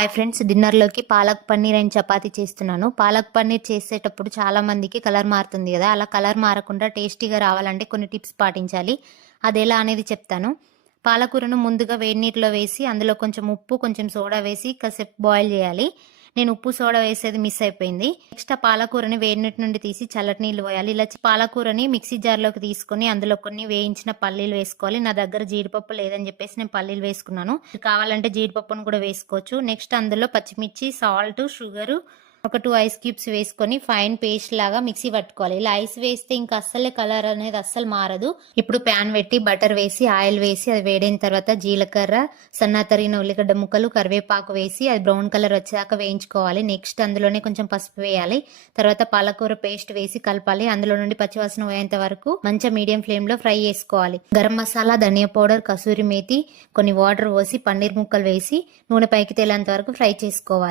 Hi friends, డిన్నర్లోకి palak paneer and chapati చేస్తున్నాను. పాలక్ పన్నీర్ చేసేటప్పుడు చాలా మందికి కలర్ మారుతుంది కదా, అలా కలర్ మారకుండా టేస్టీగా రావాలంటే కొన్ని టిప్స్ పాటించాలి. అది ఎలా అనేది చెప్తాను. పాలకూరను ముందుగా వేడి నీటిలో వేసి అందులో కొంచెం ఉప్పు, కొంచెం సోడా వేసి కాసేపు బాయిల్ చేయాలి. నేను ఉప్పు సోడా వేసేది మిస్ అయిపోయింది. నెక్స్ట్ ఆ పాలకూరని వేడి నీటి నుండి తీసి చల్లటి నీళ్ళు పోయాలి. ఇలా పాలకూరని మిక్సీ జార్లోకి తీసుకొని అందులో కొన్ని వేయించిన పల్లీలు వేసుకోవాలి. నా దగ్గర జీడిపప్పు లేదని చెప్పేసి నేను పల్లీలు వేసుకున్నాను. కావాలంటే జీడిపప్పును కూడా వేసుకోవచ్చు. నెక్స్ట్ అందులో పచ్చిమిర్చి, సాల్ట్, షుగరు, ఒక 2 ఐస్ క్యూబ్స్ వేసుకొని ఫైన్ పేస్ట్ లాగా మిక్సీ పట్టుకోవాలి. ఇలా ఐస్ వేస్తే ఇంకా అస్సలే కలర్ అనేది అస్సలు మారదు. ఇప్పుడు ప్యాన్ పెట్టి బటర్ వేసి ఆయిల్ వేసి అది వేడైన తర్వాత జీలకర్ర, సన్న తరిగిన ఉల్లిగడ్డ ముక్కలు, కరివేపాకు వేసి అది బ్రౌన్ కలర్ వచ్చాక వేయించుకోవాలి. నెక్స్ట్ అందులోనే కొంచెం పసుపు వేయాలి. తర్వాత పాలకూర పేస్ట్ వేసి కలపాలి. అందులో నుండి పచ్చివాసన పోయేంత వరకు మంచిగా మీడియం ఫ్లేమ్ లో ఫ్రై చేసుకోవాలి. గరం మసాలా, ధనియా పౌడర్, కసూరి మేతి, కొన్ని వాటర్ పోసి పన్నీర్ ముక్కలు వేసి నూనె పైకి తేలేంత వరకు ఫ్రై చేసుకోవాలి.